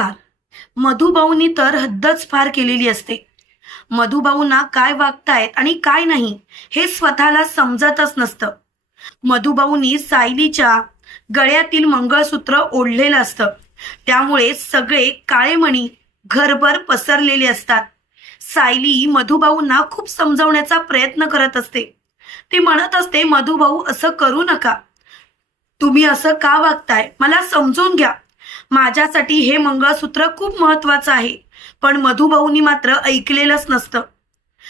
नमस्कार. मधुभाऊनी तर हद्दच फार केलेली असते. मधुभाऊंना काय वागतायत आणि काय नाही हे स्वतःला समजतच नसतं. मधुभाऊंनी सायलीच्या गळ्यातील मंगळसूत्र ओढलेलं असतं. त्यामुळे सगळे काळेमणी घरभर पसरलेले असतात. सायली मधुभाऊंना खूप समजवण्याचा प्रयत्न करत असते. ती म्हणत असते मधुभाऊ असं करू नका. तुम्ही असं का वागताय? मला समजून घ्या. माझ्यासाठी हे मंगळसूत्र खूप महत्वाचं आहे. पण मधुभाऊनी मात्र ऐकलेलंच नसतं.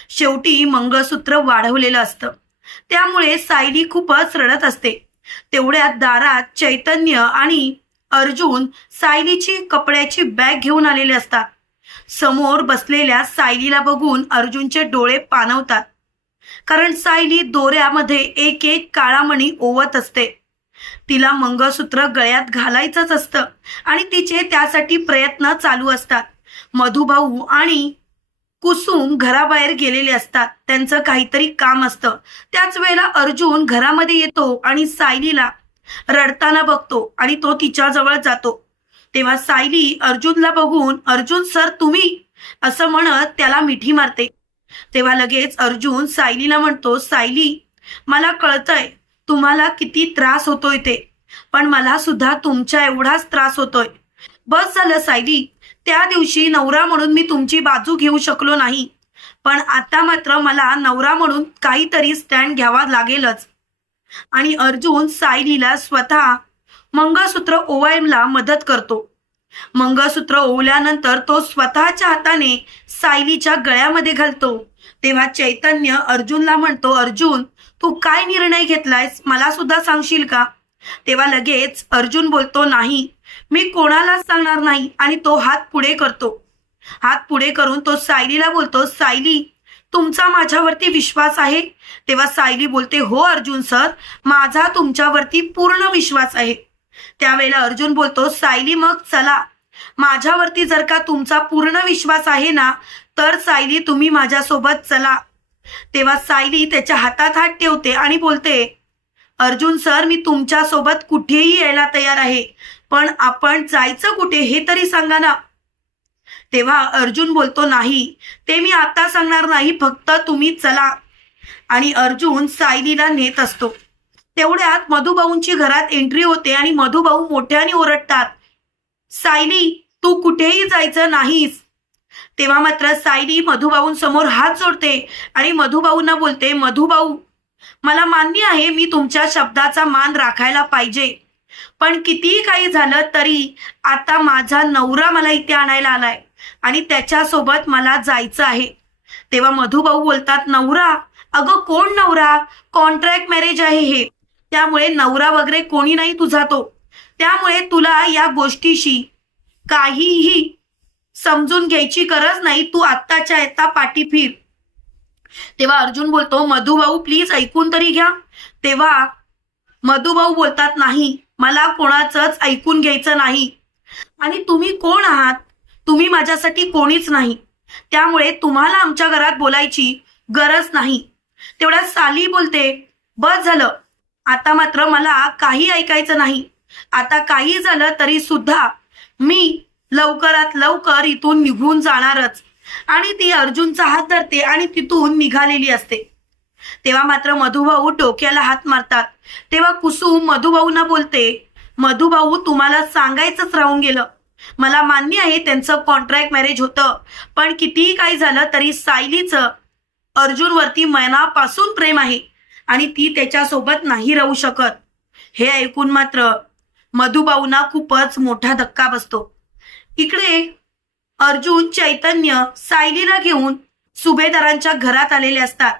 शेवटी मंगळसूत्र वाढवलेलं असतं. त्यामुळे सायली खूपच रडत असते. तेवढ्यात दारात चैतन्य आणि अर्जुन सायलीची कपड्याची बॅग घेऊन आलेले असतात. समोर बसलेल्या सायलीला बघून अर्जुनचे डोळे पाणवतात कारण सायली दोऱ्यामध्ये एक एक काळामणी ओवत असते. तिला मंगळसूत्र गळ्यात घालायचंच असतं आणि तिचे त्यासाठी प्रयत्न चालू असतात. मधुभाऊ आणि कुसुम घराबाहेर गेलेले असतात. त्यांचं काहीतरी काम असतं. त्याच वेळेला अर्जुन घरामध्ये येतो आणि सायलीला रडताना बघतो आणि तो तिच्याजवळ जातो. तेव्हा सायली अर्जुनला बघून अर्जुन सर तुम्ही? असं म्हणत त्याला मिठी मारते. तेव्हा लगेच अर्जुन सायलीला म्हणतो सायली मला कळतंय तुम्हाला किती त्रास होतोय ते. पण मला सुद्धा तुमच्या एवढाच त्रास होतोय. बस झालं सायली. त्या दिवशी नवरा म्हणून मी तुमची बाजू घेऊ शकलो नाही. पण आता मात्र मला नवरा म्हणून काहीतरी स्टँड घ्यावा लागेलच. आणि अर्जुन सायलीला स्वतः मंगळसूत्र ओवायला मदत करतो. मंगळसूत्र ओवल्यानंतर तो स्वतःच्या हाताने सायलीच्या गळ्यामध्ये घालतो. तेव्हा चैतन्य अर्जुनला म्हणतो अर्जुन तू काय निर्णय घेतलायस? मला सुद्धा सांगशील का? तेव्हा लगेच अर्जुन बोलतो नाही मी कोणालाच सांगणार नाही आणि तो हात पुढे करतो. हात पुढे करून तो सायलीला बोलतो सायली तुमचा माझ्यावरती विश्वास आहे? तेव्हा सायली बोलते हो अर्जुन सर माझा तुमच्यावरती पूर्ण विश्वास आहे. त्यावेळेला अर्जुन बोलतो सायली मग चला. माझ्यावरती जर का तुमचा पूर्ण विश्वास आहे ना तर सायली तुम्ही माझ्यासोबत चला. तेव्हा सायली त्याच्या हातात हात ठेवते आणि बोलते अर्जुन सर मी तुमच्यासोबत कुठेही यायला तयार आहे पण आपण जायचं कुठे हे तरी सांगा ना. तेव्हा अर्जुन बोलतो नाही ते मी आता सांगणार नाही फक्त तुम्ही चला. आणि अर्जुन सायलीला नेत असतो. तेवढ्यात मधुभाऊंची घरात एंट्री होते आणि मधुभाऊ मोठ्याने ओरडतात सायली तू कुठेही जायचं नाहीस तेव्हा मात्र सायली मधुभाऊंसमोर हात जोडते आणि मधुबाऊंना बोलते मधुबाऊ मला मान्य आहे मी तुमच्या शब्दाचा मान राखायला पाहिजे. पण कितीही काही झालं तरी आता माझा नवरा मला इथे आणायला आलाय आणि त्याच्यासोबत मला जायचं आहे. तेव्हा मधुभाऊ बोलतात नवरा अगं कोण नवरा? कॉन्ट्रॅक्ट मॅरेज आहे हे. त्यामुळे नवरा वगैरे कोणी नाही तुझा तो. त्यामुळे तुला या गोष्टीशी काहीही समजून घ्यायची गरज नाही तू आत्ताच्या येता पाठी फिर. तेव्हा अर्जुन बोलतो मधुभाऊ प्लीज ऐकून तरी घ्या. तेव्हा मधुभाऊ बोलतात नाही मला कोणाचंच ऐकून घ्यायचं नाही. आणि तुम्ही कोण आहात? तुम्ही माझ्यासाठी कोणीच नाही. त्यामुळे तुम्हाला आमच्या घरात बोलायची गरज नाही. तेवढ्या साली बोलते बस झालं. आता मात्र मला काही ऐकायचं नाही. आता काही झालं तरी सुद्धा मी लवकरात लवकर इथून निघून जाणारच. आणि ती अर्जुनचा हात धरते आणि तिथून निघालेली असते. तेव्हा मात्र मधुभाऊ डोक्याला हात मारतात. तेव्हा कुसुम मधुभाऊंना बोलते मधुभाऊ तुम्हाला सांगायचंच राहून गेलं. मला मान्य आहे त्यांचं कॉन्ट्रॅक्ट मॅरेज होतं. पण कितीही काही झालं तरी सायलीचं अर्जुनवरती मनापासून प्रेम आहे. आणि ती त्याच्यासोबत नाही राहू शकत. हे ऐकून मात्र मधुभाऊना खूपच मोठा धक्का बसतो. इकडे अर्जुन चैतन्य सायलीला घेऊन सुभेदारांच्या घरात आलेले असतात.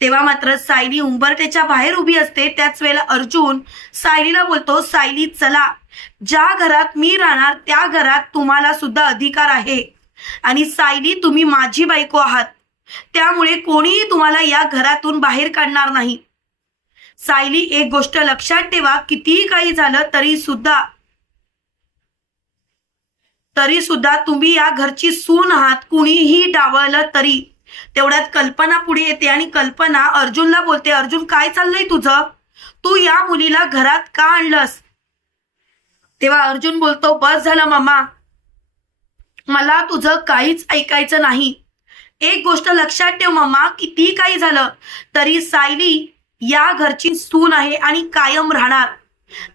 तेव्हा मात्र सायली उंबरट्याच्या बाहेर उभी असते. त्याच वेळेला अर्जुन सायलीला बोलतो सायली चला. ज्या घरात मी राहणार त्या घरात तुम्हाला सुद्धा अधिकार आहे. आणि सायली तुम्ही माझी बायको आहात. त्यामुळे कोणीही तुम्हाला या घरातून बाहेर काढणार नाही. सायली एक गोष्ट लक्षात ठेवा. कितीही काही झालं तरी सुद्धा तरी सुद्धा तुम्ही या घरची सून आहात कुणीही डावळलं तरी. तेवढ्यात कल्पना पुढे येते आणि कल्पना अर्जुनला बोलते अर्जुन काय चाललंय तुझं? तू या मुलीला घरात का आणलंस? तेव्हा अर्जुन बोलतो बस झालं मामा. मला तुझं काहीच ऐकायचं नाही. एक गोष्ट लक्षात ठेव मम्मा किती काही झालं तरी सायली या घरची सून आहे आणि कायम राहणार.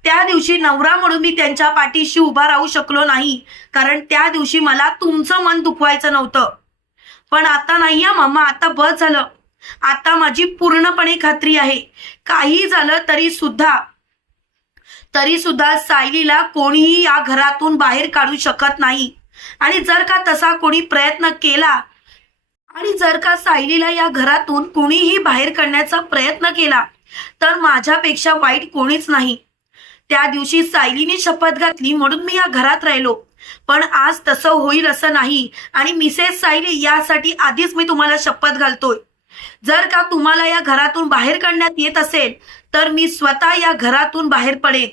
त्या दिवशी नवरा म्हणून मी त्यांच्या पाठीशी उभा राहू शकलो नाही. कारण त्या दिवशी मला तुमचं मन दुखवायचं नव्हतं. पण आता नाही मामा मम्मा आता बस झालं. आता माझी पूर्णपणे खात्री आहे. काही झालं तरी सुद्धा तरी सुद्धा सायलीला कोणीही या घरातून बाहेर काढू शकत नाही. आणि जर का तसा कोणी प्रयत्न केला आणि जर का सायलीला या घरातून कोणीही बाहेर काढण्याचा प्रयत्न केला तर माझ्यापेक्षा वाईट कोणीच नाही. त्या दिवशी सायलीने शपथ घातली म्हणून मी या घरात राहिलो. पण आज तसं होईल असं नाही आणि मिसेस सायली यासाठी आधीच मी तुम्हाला शपथ घालतोय. जर का तुम्हाला या घरातून बाहेर काढण्यात येत असेल तर मी स्वतः या घरातून बाहेर पडेन.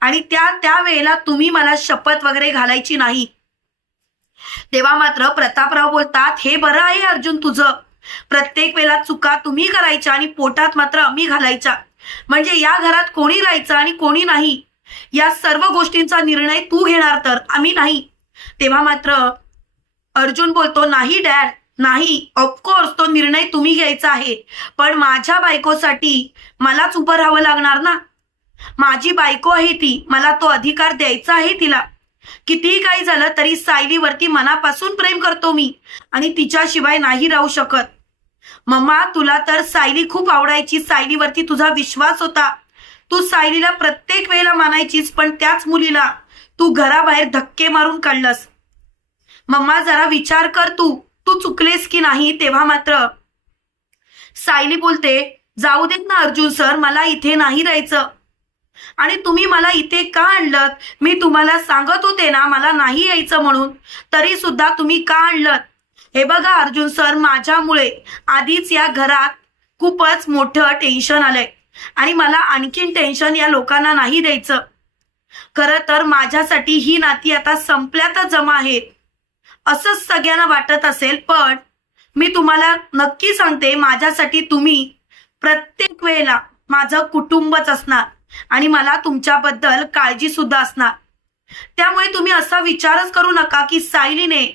आणि त्या त्यावेळेला तुम्ही मला शपथ वगैरे घालायची नाही. तेव्हा मात्र प्रतापराव बोलतात हे बरं आहे अर्जुन तुझं. प्रत्येक वेळेला चुका तुम्ही करायच्या आणि पोटात मात्र आम्ही घालायच्या. म्हणजे या घरात कोणी राहायचं आणि कोणी नाही या सर्व गोष्टींचा निर्णय तू घेणार तर आम्ही नाही. तेव्हा मात्र अर्जुन बोलतो नाही डॅड नाही. ऑफकोर्स तो निर्णय तुम्ही घ्यायचा आहे. पण माझ्या बायकोसाठी मलाच उभं राहावं लागणार ना? माझी बायको आहे ती मला तो अधिकार द्यायचा आहे तिला. कितीही काही झालं तरी सायलीवरती मनापासून प्रेम करतो मी आणि तिच्याशिवाय नाही राहू शकत. मम्मा तुला तर सायली खूप आवडायची. सायलीवरती तुझा विश्वास होता. तू सायलीला प्रत्येक वेळेला मानायचीस पण त्याच मुलीला तू घराबाहेर धक्के मारून काढलंस. मम्मा जरा विचार कर तू. तू चुकलेस की नाही तेव्हा मात्र. सायली बोलते जाऊ देत ना अर्जुन सर मला इथे नाही राहायचं आणि तुम्ही मला इथे का आणलं मी तुम्हाला सांगत होते ना मला नाही यायचं म्हणून. तरी सुद्धा तुम्ही का आणलं हे बघा अर्जुन सर माझ्यामुळे आधीच या घरात खूपच मोठं टेन्शन आलंय. आणि मला आणखीन टेन्शन या लोकांना नाही द्यायचं. खरं तर माझ्यासाठी ही नाती आता संपल्यातच जमा आहेत. असंच सगळ्यांना वाटत असेल पण मी तुम्हाला नक्की सांगते माझ्यासाठी तुम्ही प्रत्येक वेळेला माझं कुटुंबच असणार आणि मला तुमच्याबद्दल काळजी सुद्धा असणार. त्यामुळे तुम्ही असा विचारच करू नका की सायलीने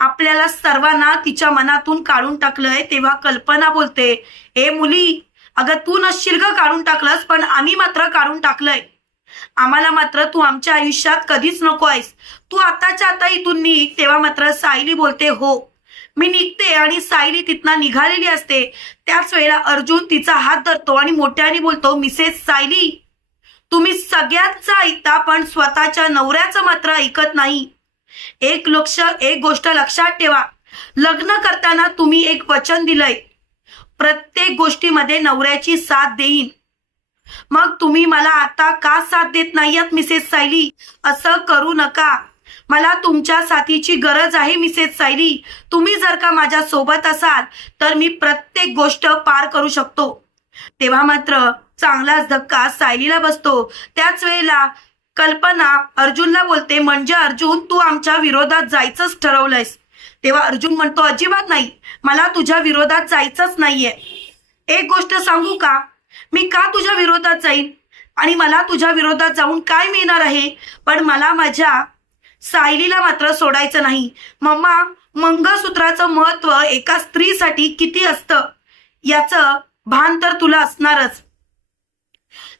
आपल्याला सर्वांना तिच्या मनातून काढून टाकलंय तेव्हा कल्पना बोलते ए मुली अगं तू नसशील ग काढून टाकलंस पण आम्ही मात्र काढून टाकलंय. आम्हाला मात्र तू आमच्या आयुष्यात कधीच नको आहेस. तू आताच्या आता इथून निघ. तेव्हा मात्र सायली बोलते हो. मी निघते आणि सायली तिथनं निघालेली असते. त्याच वेळेला अर्जुन तिचा हात धरतो आणि मोठ्याने बोलतो मिसेस सायली तुम्ही सगळ्यांचं ऐकता पण स्वतःच्या नवऱ्याचं मात्र ऐकत नाही. एक लक्ष एक गोष्ट लक्षात ठेवा. लग्न करताना तुम्ही एक वचन दिलंय. प्रत्येक गोष्टीमध्ये नवऱ्याची साथ देईन. मग तुम्ही मला आता का साथ देत नाहीयत मिसेस सायली? असं करू नका. मला तुमच्या साथीची गरज आहे मिसेस सायली. तुम्ही जर का माझ्या सोबत असाल तर मी प्रत्येक गोष्ट पार करू शकतो. तेव्हा मात्र चांगलाच धक्का सायलीला बसतो. त्याच वेळेला कल्पना अर्जुनला बोलते म्हणजे अर्जुन तू आमच्या विरोधात जायचंच ठरवलंयस. तेव्हा अर्जुन म्हणतो अजिबात नाही. मला तुझ्या विरोधात जायचंच नाहीये. एक गोष्ट सांगू का? मी का तुझ्या विरोधात जाईन? आणि मला तुझ्या विरोधात जाऊन काय मिळणार आहे? पण मला माझ्या सायलीला मात्र सोडायचं नाही. मम्मा मंगळसूत्राचं महत्त्व एका स्त्रीसाठी किती असतं? याचं भान तर तुला असणारच.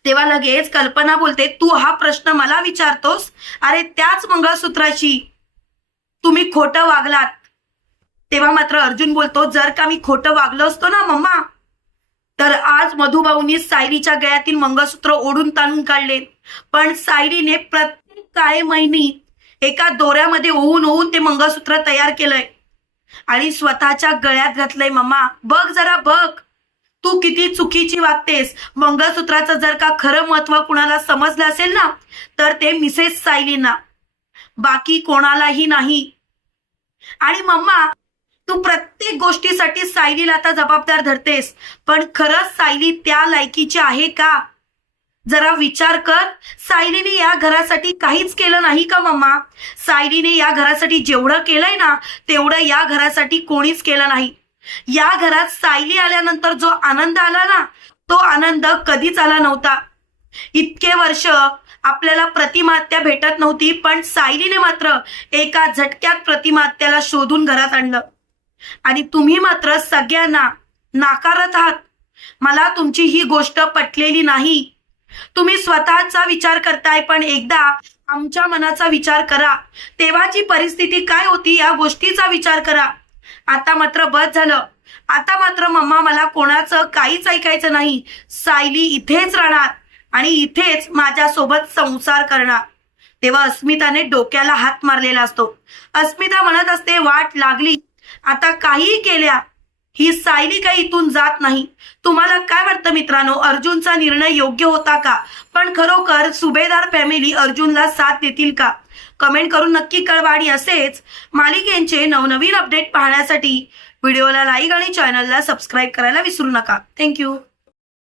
तेव्हा लगेच कल्पना बोलते तू हा प्रश्न मला विचारतोस? अरे त्याच मंगळसूत्राशी तुम्ही खोटं वागलात. तेव्हा मात्र अर्जुन बोलतो जर का मी खोटं वागलो असतो ना मम्मा तर आज मधुभाऊनी सायरीच्या गळ्यातील मंगळसूत्र ओढून ताणून काढले. पण सायरीने प्रत्येक काळे महिनी एका दोऱ्यामध्ये ओवून ओवून ते मंगळसूत्र तयार केलंय आणि स्वतःच्या गळ्यात घातलंय मम्मा. बघ जरा बघ. तू किती चुकीची वागतेस? मंगळसूत्राचं जर का खरं महत्त्व कुणाला समजलं असेल ना तर ते मिसेस सायलीना. बाकी कोणालाही नाही. आणि मम्मा तू प्रत्येक गोष्टीसाठी सायलीला आता जबाबदार धरतेस पण खरंच सायली त्या लायकीची आहे का? जरा विचार कर. सायलीने या घरासाठी काहीच केलं नाही का मम्मा? सायलीने या घरासाठी जेवढं केलंय ना तेवढं या घरासाठी कोणीच केलं नाही. या घरात सायली आल्यानंतर जो आनंद आला ना तो आनंद कधीच आला नव्हता. इतके वर्ष आपल्याला प्रतिमात्या भेटत नव्हती पण सायलीने मात्र एका झटक्यात प्रतिमात्याला शोधून घरात आणलं. आणि तुम्ही मात्र सगळ्यांना नाकारत आहात. मला तुमची ही गोष्ट पटलेली नाही. तुम्ही स्वतःचा विचार करताय पण एकदा आमच्या मनाचा विचार करा. तेव्हाची परिस्थिती काय होती या गोष्टीचा विचार करा. आता मात्र बस झालं. आता मात्र मम्मा मला कोणाचं काहीच ऐकायचं नाही. सायली इथेच राहणार आणि इथेच माझ्यासोबत संसार करणार. तेव्हा अस्मिताने डोक्याला हात मारलेला असतो. अस्मिता म्हणत असते वाट लागली. आता काही केल्या ही सायली काही इथून जात नाही. तुम्हाला काय वाटतं मित्रांनो? अर्जुनचा निर्णय योग्य होता का? पण खरोखर सुभेदार फॅमिली अर्जुनला साथ देतील का? कमेंट करून नक्की कळवा आणि असेच मालिकेंचे नवनवीन अपडेट पाहण्यासाठी व्हिडिओला लाईक आणि चॅनलला सबस्क्राईब करायला विसरू नका. थँक्यू